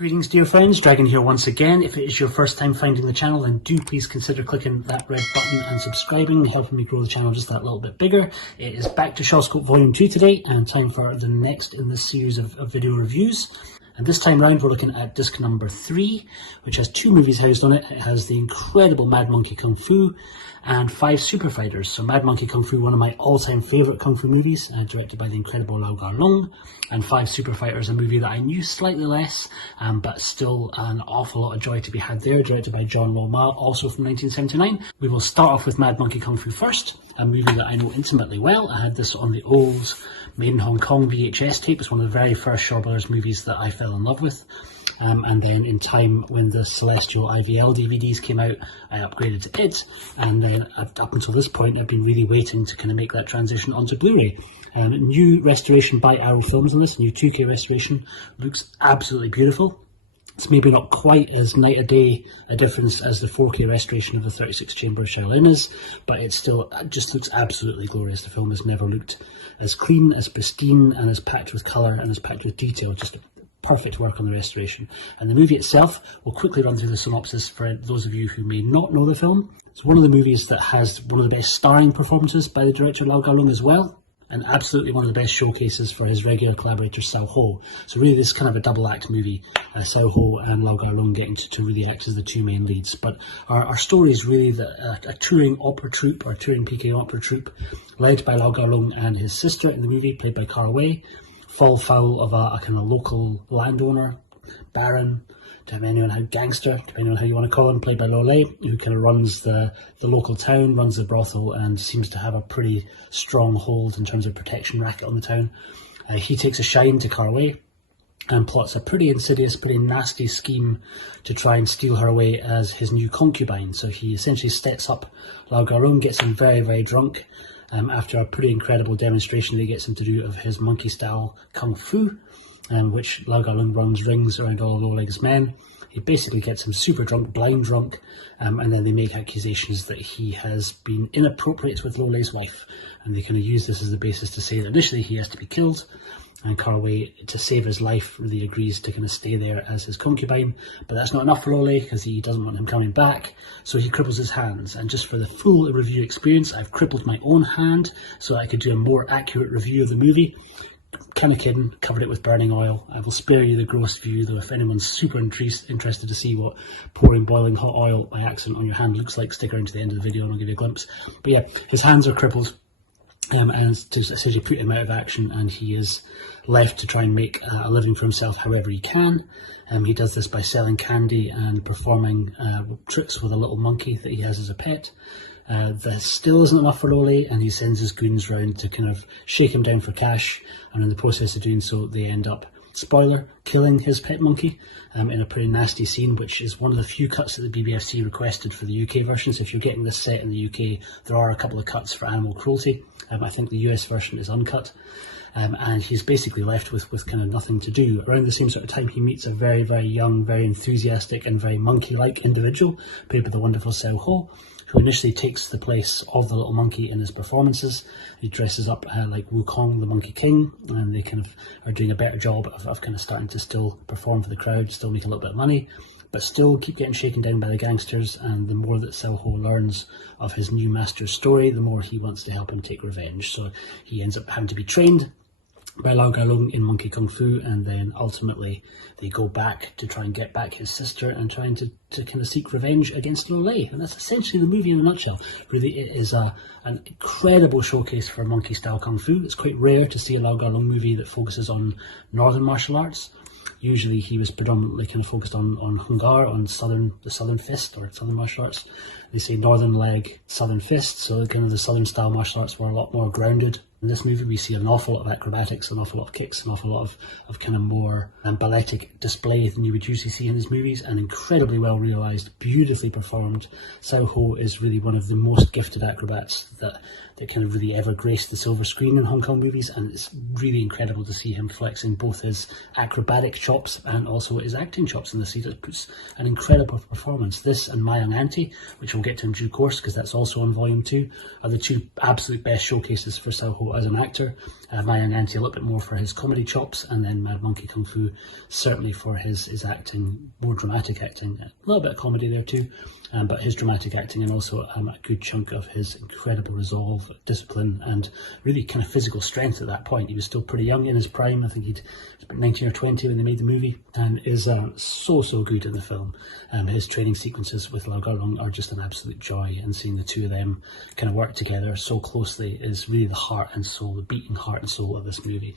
Greetings dear friends, Dragon here once again. If it is your first time finding the channel, then do please consider clicking that red button and subscribing, helping me grow the channel just that little bit bigger. It is back to Shawscope Volume 2 today, and time for the next in this series of video reviews. And this time round we're looking at disc number 3, which has 2 movies housed on it. It has the incredible Mad Monkey Kung Fu and 5 Superfighters. So Mad Monkey Kung Fu, one of my all-time favourite Kung Fu movies, directed by the incredible Lau Kar Leung, and 5 Superfighters, a movie that I knew slightly less, but still an awful lot of joy to be had there, directed by John Lau, also from 1979. We will start off with Mad Monkey Kung Fu first, a movie that I know intimately well. I had this on the old Made in Hong Kong VHS tape. It's one of the very first Shaw Brothers movies that I fell in love with. And then in time, when the Celestial IVL DVDs came out, I upgraded to it, and then up until this point I've been really waiting to kind of make that transition onto Blu-ray. New restoration by Arrow Films on this, new 2K restoration, looks absolutely beautiful. It's maybe not quite as night or day a difference as the 4K restoration of the 36 chamber Shaolin is, but it still just looks absolutely glorious. The film has never looked as clean, as pristine, and as packed with colour and as packed with detail. Just perfect work on the restoration. And the movie itself, we'll quickly run through the synopsis for those of you who may not know the film. It's one of the movies that has one of the best starring performances by the director Lau Kar Leung as well, and absolutely one of the best showcases for his regular collaborator Sao Ho. So really this is kind of a double act movie, Sao Ho and Lau Kar Leung getting to really act as the two main leads. But our story is really a touring opera troupe, or touring Peking opera troupe, led by Lau Kar Leung and his sister in the movie, played by Cara Wei, fall foul of a kind of local landowner, baron, depending on how gangster, depending on how you want to call him, played by Lo Lei, who kind of runs the local town, runs the brothel, and seems to have a pretty strong hold in terms of protection racket on the town. He takes a shine to Cara Wei and plots a pretty insidious, pretty nasty scheme to try and steal her away as his new concubine. So he essentially sets up Lau Kar Leung, gets him very, very drunk, after a pretty incredible demonstration that he gets him to do of his monkey-style kung fu, which Lau Kar Leung runs rings around all of Lo Lei's men. He basically gets him super drunk, blind drunk, and then they make accusations that he has been inappropriate with Lo Lei's wife, and they kind of use this as the basis to say that initially he has to be killed, and Cara Wei, to save his life, really agrees to kind of stay there as his concubine. But that's not enough for Lo Lei, because he doesn't want him coming back, so he cripples his hands. And just for the full review experience, I've crippled my own hand so I could do a more accurate review of the movie. Kind of kidding, covered it with burning oil. I will spare you the gross view, though, if anyone's super interested to see what pouring boiling hot oil by accident on your hand looks like, stick around to the end of the video and I'll give you a glimpse. But yeah, his hands are crippled, and to essentially put him out of action, and he is left to try and make a living for himself however he can. He does this by selling candy and performing tricks with a little monkey that he has as a pet. This still isn't enough for Lo Lei, and he sends his goons round to kind of shake him down for cash, and in the process of doing so they end up, spoiler, killing his pet monkey in a pretty nasty scene, which is one of the few cuts that the BBFC requested for the UK version. So if you're getting this set in the UK, there are a couple of cuts for animal cruelty. I think the US version is uncut. And he's basically left with kind of nothing to do. Around the same sort of time, he meets a very, very young, very enthusiastic and very monkey-like individual, played by the wonderful Sao Ho, who initially takes the place of the little monkey in his performances. He dresses up like Wukong, the Monkey King, and they kind of are doing a better job of kind of starting to still perform for the crowd, still make a little bit of money, but still keep getting shaken down by the gangsters. And the more that Sao Ho learns of his new master's story, the more he wants to help him take revenge. So he ends up having to be trained by Lau Kar Leung in Monkey Kung Fu, and then ultimately they go back to try and get back his sister and trying to kind of seek revenge against Lo Lei. And that's essentially the movie in a nutshell. Really, it is an incredible showcase for monkey style kung fu. It's quite rare to see a Lau Kar Leung movie that focuses on northern martial arts. Usually he was predominantly kind of focused on Hung Gar, on the southern fist, or southern martial arts. They say northern leg, southern fist, so kind of the southern style martial arts were a lot more grounded. In this movie we see an awful lot of acrobatics, an awful lot of kicks, an awful lot of kind of more balletic display than you would usually see in his movies, and incredibly well realised, beautifully performed. Sao Ho is really one of the most gifted acrobats that kind of really ever graced the silver screen in Hong Kong movies, and it's really incredible to see him flexing both his acrobatic chops and also his acting chops in this. He just puts an incredible performance. This and My Young Auntie, which we'll get to in due course because that's also on Volume 2, are the two absolute best showcases for Sao Ho Lau as an actor, My Young Auntie a little bit more for his comedy chops, and then Mad Monkey Kung Fu certainly for his acting, more dramatic acting, a little bit of comedy there too, but his dramatic acting, and also a good chunk of his incredible resolve, discipline, and really kind of physical strength at that point. He was still pretty young in his prime. I think he was about 19 or 20 when they made the movie, and is so good in the film. His training sequences with Lau Kar Leung are just an absolute joy, and seeing the two of them kind of work together so closely is really the heart and soul, the beating heart and soul of this movie.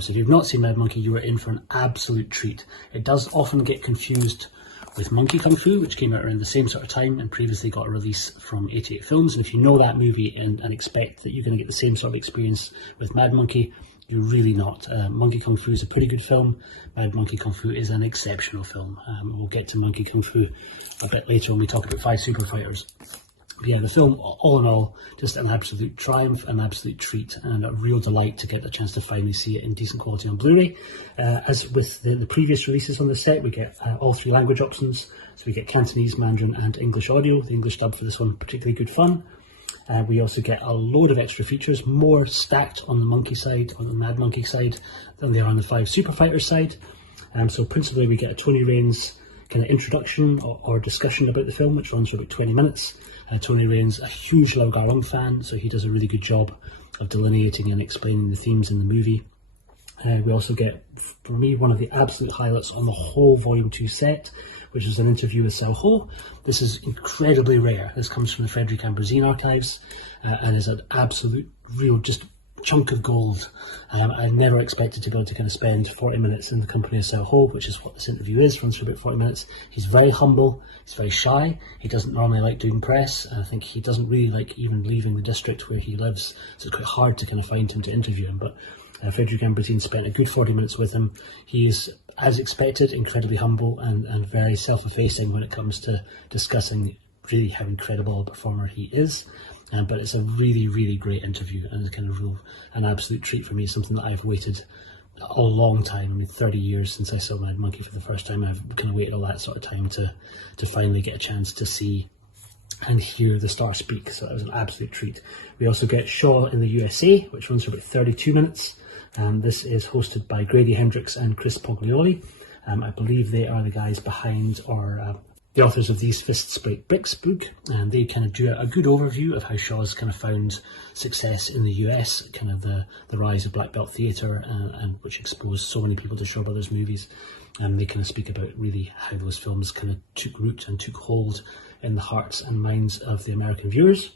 So if you've not seen Mad Monkey, you are in for an absolute treat. It does often get confused with Monkey Kung Fu, which came out around the same sort of time and previously got a release from 88 Films. And if you know that movie and expect that you're going to get the same sort of experience with Mad Monkey, you're really not. Monkey Kung Fu is a pretty good film. Mad Monkey Kung Fu is an exceptional film. We'll get to Monkey Kung Fu a bit later when we talk about 5 Superfighters. But yeah, the film, all in all, just an absolute triumph, an absolute treat, and a real delight to get the chance to finally see it in decent quality on Blu-ray. As with the previous releases on the set, we get all 3 language options. So we get Cantonese, Mandarin, and English audio. The English dub for this one, particularly good fun. We also get a load of extra features, more stacked on the Monkey side, on the Mad Monkey side, than they are on the 5 Superfighters side. So principally we get a Tony Raines kind of introduction or discussion about the film, which runs for about 20 minutes. Tony Raines, a huge Lau Kar Leung fan, so he does a really good job of delineating and explaining the themes in the movie. We also get, for me, one of the absolute highlights on the whole Volume 2 set, which is an interview with Sao Ho. This is incredibly rare. This comes from the Frederick Ambrosine archives and is an absolute, real, just chunk of gold. I never expected to be able to kind of spend 40 minutes in the company of Sao Ho, which is what this interview is, runs for about 40 minutes. He's very humble, he's very shy, he doesn't normally like doing press, and I think he doesn't really like even leaving the district where he lives, so it's quite hard to kind of find him to interview him, but Frederick Ambrosine spent a good 40 minutes with him. He's, as expected, incredibly humble and very self-effacing when it comes to discussing really how incredible a performer he is. But it's a really great interview, and it's kind of an absolute treat for me, something that I've waited a long time. I mean, 30 years since I saw Mad Monkey for the first time. I've kind of waited all that sort of time to finally get a chance to see and hear the star speak, so that was an absolute treat. We also get Shaw in the USA, which runs for about 32 minutes. This is hosted by Grady Hendrix and Chris Poglioli. I believe they are the guys behind, or the authors of These Fists Break Bricks book, and they kind of do a good overview of how Shaw's kind of found success in the US, kind of the rise of black belt theatre, and which exposed so many people to Shaw Brothers movies. And they kind of speak about really how those films kind of took root and took hold in the hearts and minds of the American viewers.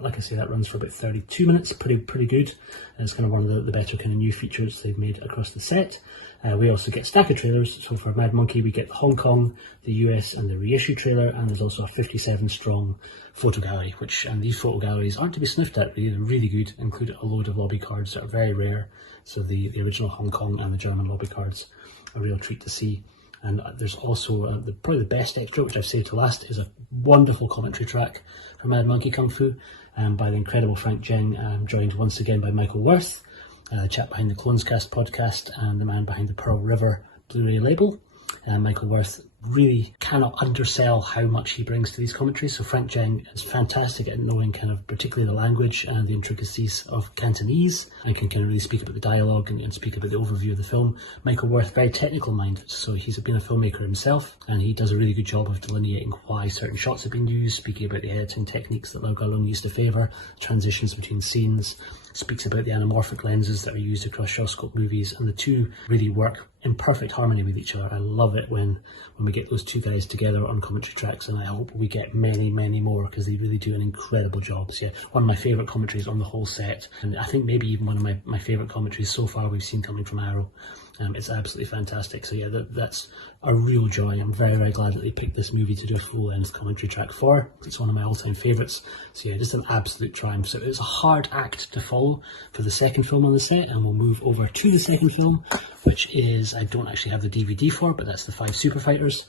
Like I say, that runs for about 32 minutes, pretty good. It's kind of one of the better kind of new features they've made across the set. We also get stack of trailers, so for Mad Monkey we get the Hong Kong, the US and the reissue trailer, and there's also a 57 strong photo gallery, and these photo galleries aren't to be sniffed at really, they're really good, include a load of lobby cards that are very rare, so the original Hong Kong and the German lobby cards, a real treat to see. And there's also probably the best extra, which I've saved to last, is a wonderful commentary track for Mad Monkey Kung Fu by the incredible Frank Jeng, joined once again by Michael Worth, the chap behind the Clonescast podcast and the man behind the Pearl River Blu-ray label. Michael Worth really cannot undersell how much he brings to these commentaries. So Frank Jeng is fantastic at knowing kind of particularly the language and the intricacies of Cantonese, and can kind of really speak about the dialogue and speak about the overview of the film. Michael Worth, very technical minded, so he's been a filmmaker himself, and he does a really good job of delineating why certain shots have been used, speaking about the editing techniques that Lau Kar Leung used to favour, transitions between scenes, speaks about the anamorphic lenses that are used across Shawscope movies, and the two really work in perfect harmony with each other. I love it when we get those two guys together on commentary tracks, and I hope we get many more, because they really do an incredible job. So yeah, one of my favourite commentaries on the whole set, and I think maybe even one of my favourite commentaries so far we've seen coming from Arrow. It's absolutely fantastic. So yeah, that's a real joy. I'm very glad that they picked this movie to do a full-length commentary track for. It's one of my all-time favourites. So yeah, just an absolute triumph. So it was a hard act to follow for the second film on the set, and we'll move over to the second film, which is, I don't actually have the DVD for, but that's the 5 Superfighters,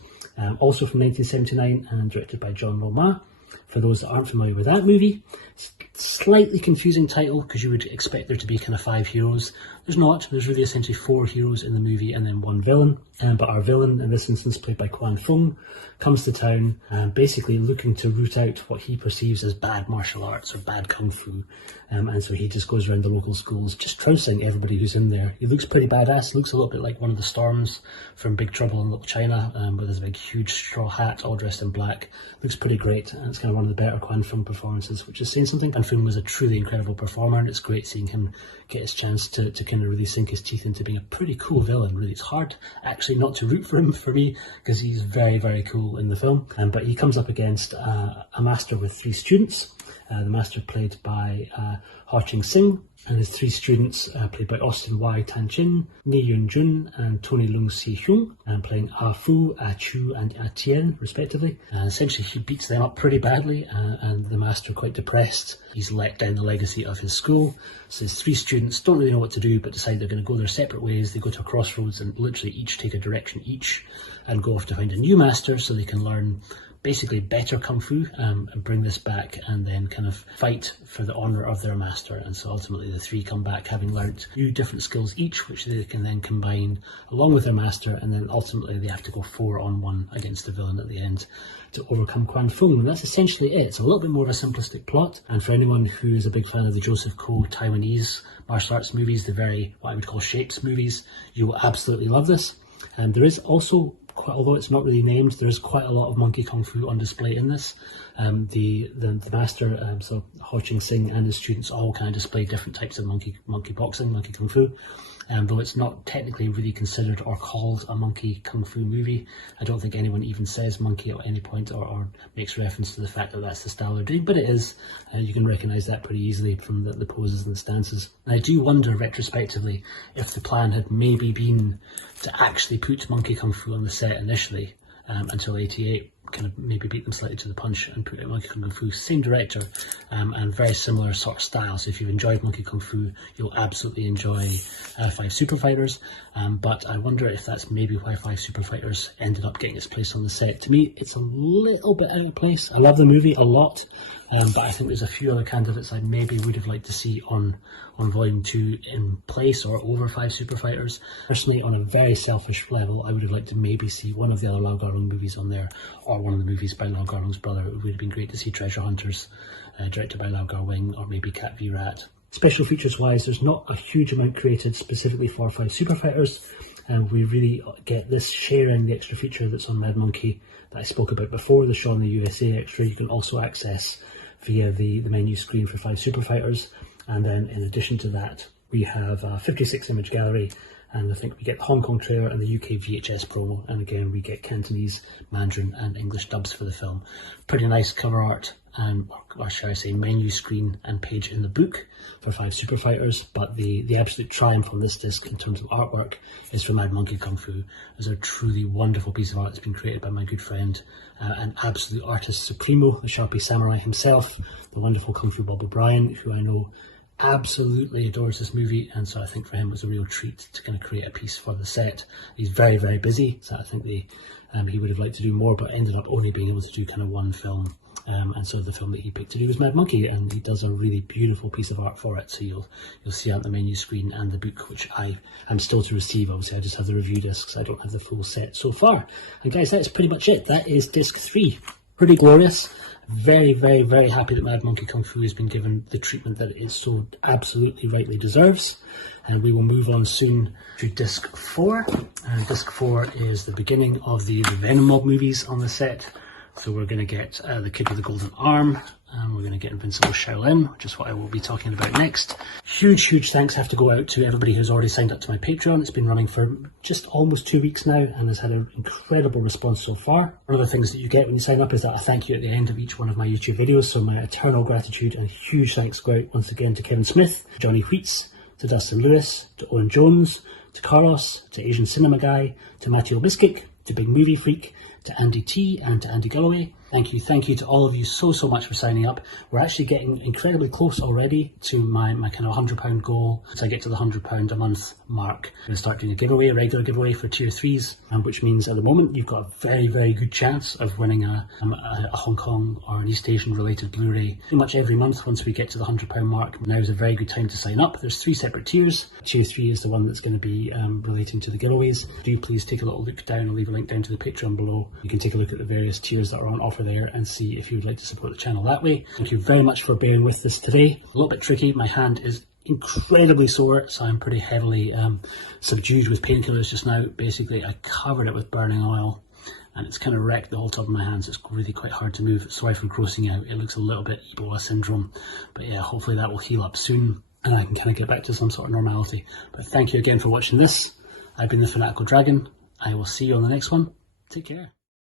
also from 1979 and directed by John Loma. For those that aren't familiar with that movie, it's a slightly confusing title because you would expect there to be kind of 5 heroes. There's not. There's really essentially 4 heroes in the movie and then 1 villain. But our villain, in this instance played by Quan Fung, comes to town basically looking to root out what he perceives as bad martial arts or bad kung fu. And so he just goes around the local schools just trouncing everybody who's in there. He looks pretty badass. He looks a little bit like one of the Storms from Big Trouble in Little China, with his big huge straw hat, all dressed in black. Looks pretty great, and it's kind of one of the better Quan Fung performances, which is saying something. Quan Fung was a truly incredible performer, and it's great seeing him get his chance to kind of really sink his teeth into being a pretty cool villain. Really, it's hard actually not to root for him for me, because he's very, very cool in the film. But he comes up against a master with 3 students. The master played by Ho Ching Sing, and his 3 students played by Austin Y. Tan Chin, Ni Yun Jun, and Tony Leung Si Hyung, playing Ah Fu, Ah Chu, and Ah Tien, respectively. Essentially, he beats them up pretty badly, and the master, quite depressed, he's let down the legacy of his school. So his 3 students don't really know what to do, but decide they're going to go their separate ways. They go to a crossroads and literally each take a direction each, and go off to find a new master so they can learn basically better kung fu, and bring this back and then kind of fight for the honour of their master. And so ultimately the 3 come back having learnt 2 different skills each, which they can then combine along with their master, and then ultimately they have to go 4-on-1 against the villain at the end to overcome Quan Fung. And that's essentially it. It's a little bit more of a simplistic plot, and for anyone who's a big fan of the Joseph Koh Taiwanese martial arts movies, the very, what I would call shapes movies, you will absolutely love this. And there is also, although it's not really named, there is quite a lot of monkey kung fu on display in this. The master, so Ho Ching Sing, and his students all kind of display different types of monkey boxing, monkey kung fu. Though it's not technically really considered or called a monkey kung fu movie. I don't think anyone even says monkey at any point, or makes reference to the fact that that's the style they're doing, but it is. You can recognise that pretty easily from the poses and the stances. And I do wonder, retrospectively, if the plan had maybe been to actually put monkey kung fu on the set initially, until '88, kind of maybe beat them slightly to the punch and put out Monkey Kung Fu. Same director, and very similar sort of style. So if you've enjoyed Monkey Kung Fu, you'll absolutely enjoy 5 Superfighters. But I wonder if that's maybe why 5 Superfighters ended up getting its place on the set. To me, it's a little bit out of place. I love the movie a lot, but I think there's a few other candidates I maybe would have liked to see on Volume 2 in place or over 5 Superfighters. Personally, on a very selfish level, I would have liked to maybe see one of the other Lau Kar Leung movies on there, or one of the movies by Lau Kar Leung's brother. It would have been great to see Treasure Hunters, directed by Lau Kar Leung, or maybe Cat v Rat. Special features wise, there's not a huge amount created specifically for 5 Superfighters, and we really get this sharing the extra feature that's on Mad Monkey that I spoke about before, the Shaw in the USA extra. You can also access via the menu screen for 5 Superfighters. And then in addition to that, we have a 56 image gallery, and I think we get the Hong Kong trailer and the UK VHS promo, and again we get Cantonese, Mandarin and English dubs for the film. Pretty nice cover art, or shall I say menu screen and page in the book for 5 Superfighters, but the absolute triumph on this disc in terms of artwork is for Mad Monkey Kung Fu. It's a truly wonderful piece of art that's been created by my good friend, an absolute artist supremo, the Sharpie Samurai himself, the wonderful Kung Fu Bob O'Brien, who I know absolutely adores this movie, and so I think for him it was a real treat to kind of create a piece for the set. He's very, very busy, so I think he would have liked to do more, but ended up only being able to do kind of one film. And so the film that he picked to do was Mad Monkey, and he does a really beautiful piece of art for it. So you'll see it on the menu screen and the book, which I am still to receive. Obviously, I just have the review discs. I don't have the full set so far. And guys, that's pretty much it. That is disc 3. Pretty glorious. Very, very, very happy that Mad Monkey Kung Fu has been given the treatment that it so absolutely rightly deserves. And we will move on soon to disc 4. And disc 4 is the beginning of the Venom Mob movies on the set. So we're going to get The Kid with the Golden Arm, and we're going to get Invincible Shaolin, which is what I will be talking about next. Huge thanks have to go out to everybody who's already signed up to my Patreon. It's been running for just almost 2 weeks now and has had an incredible response so far. One of the things that you get when you sign up is that I thank you at the end of each one of my YouTube videos, so my eternal gratitude and huge thanks go out once again to Kevin Smith, Johnny Wheats, to Dustin Lewis, to Owen Jones, to Carlos, to Asian Cinema Guy, to Matteo Biskic, to Big Movie Freak, to Andy T and to Andy Galloway, Thank you to all of you so much for signing up. We're actually getting incredibly close already to my kind of £100 goal. As I get to the £100 a month mark, I'm going to start doing a regular giveaway for tier 3s, which means at the moment you've got a very good chance of winning a Hong Kong or an East Asian related Blu-ray pretty much every month. Once we get to the £100 mark, now is a very good time to sign up. There's 3 separate tiers. Tier 3 is the one that's going to be relating to the giveaways. Do please take a little look down. I'll leave a link down to the Patreon below. You can take a look at the various tiers that are on offer there and see if you would like to support the channel that way. Thank you very much for bearing with this today. A little bit tricky. My hand is incredibly sore, so I'm pretty heavily subdued with painkillers just now. Basically, I covered it with burning oil and it's kind of wrecked the whole top of my hands. It's really quite hard to move. Sorry for grossing out. It looks a little bit Ebola syndrome, but yeah, hopefully that will heal up soon and I can kind of get back to some sort of normality. But thank you again for watching this. I've been the Fanatical Dragon. I will see you on the next one. Take care.